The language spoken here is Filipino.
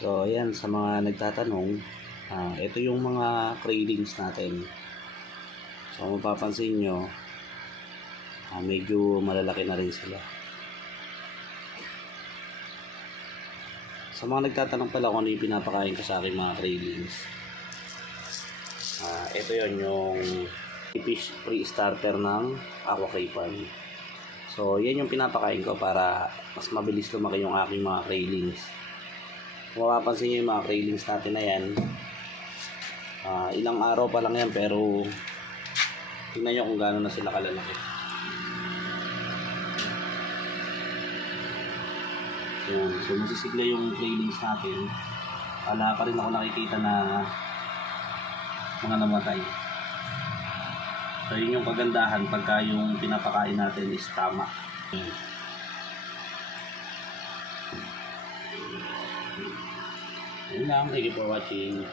So, ayan, sa mga nagtatanong, ah, ito yung mga cravings natin. So, mapapansin nyo, ah, medyo malalaki na rin sila. Sa mga nagtatanong pala kung ano yung pinapakain ko sa aking mga cravings. Ah, ito yon yung fish pre-starter ng Aqua Farm. So, yan yung pinapakain ko para mas mabilis lumaki yung aking mga cravings. Kung mapapansin nyo yung mga cravings natin na yan, ah, ilang araw pa lang yan pero tingnan nyo kung gaano na sila kalalaki. Yan. So, masisigla yung cravings natin. Wala pa rin ako nakikita na mga namatay. So, yun yung kagandahan pagka yung pinapakain natin is tama. Yan. Yun lang. Thank you for watching.